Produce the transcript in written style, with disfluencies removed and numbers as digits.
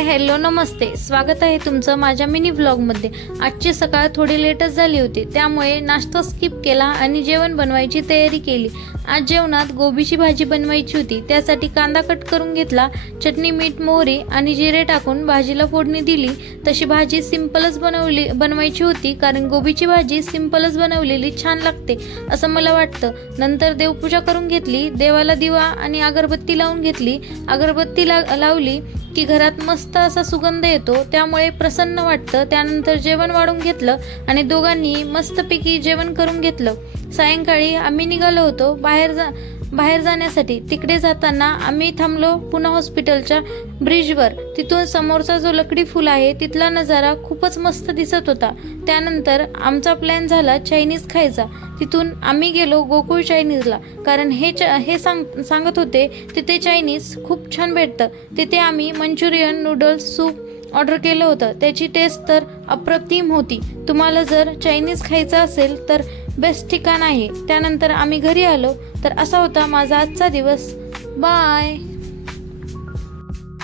Hi hello नमस्ते, स्वागत आहे तुमचं माझ्या मिनी व्लॉगमध्ये। आजची सकाळ थोडी लेटच झाली होती, त्यामुळे नाश्ता स्किप केला आणि जेवण बनवायची तयारी केली। आज जेवणात गोबीची भाजी बनवायची होती, त्यासाठी कांदा कट करून घेतला, चटणी मीठ मोहरी आणि जिरे टाकून भाजीला फोडणी दिली। तशी भाजी सिंपलच बनवायची होती, कारण गोबीची भाजी सिंपलच बनवलेली छान लागते असं मला वाटतं। नंतर देवपूजा करून घेतली, देवाला दिवा आणि अगरबत्ती लावून घेतली। अगरबत्ती लावली की घरात मस्त असा सुगंध येतो, त्यामुळे प्रसन्न वाटतं। त्यानंतर जेवण वाढून घेतलं आणि दोघांनी मस्तपैकी जेवण करून घेतलं। सायंकाळी आम्ही निघालो होतो बाहेर जाण्यासाठी। तिकडे जाताना आम्ही थांबलो पुन्हा हॉस्पिटलच्या ब्रिजवर। तिथून समोरचा जो लकडी फूल आहे तिथला नजारा खूपच मस्त दिसत होता। त्यानंतर आमचा प्लॅन झाला चायनीज खायचा। तिथून आम्ही गेलो गोकुळ चायनीजला, कारण हे सांगत होते तिथे चायनीज खूप छान भेटतं। तिथे आम्ही मंचुरियन नूडल्स सूप ऑर्डर केलं होतं, त्याची टेस्ट तर अप्रतिम होती। तुम्हाला जर चायनीज खायचं असेल तर बेस्ट ठिकाण आहे। त्यानंतर आम्ही घरी आलो। तर असा होता माझा आजचा दिवस। बाय।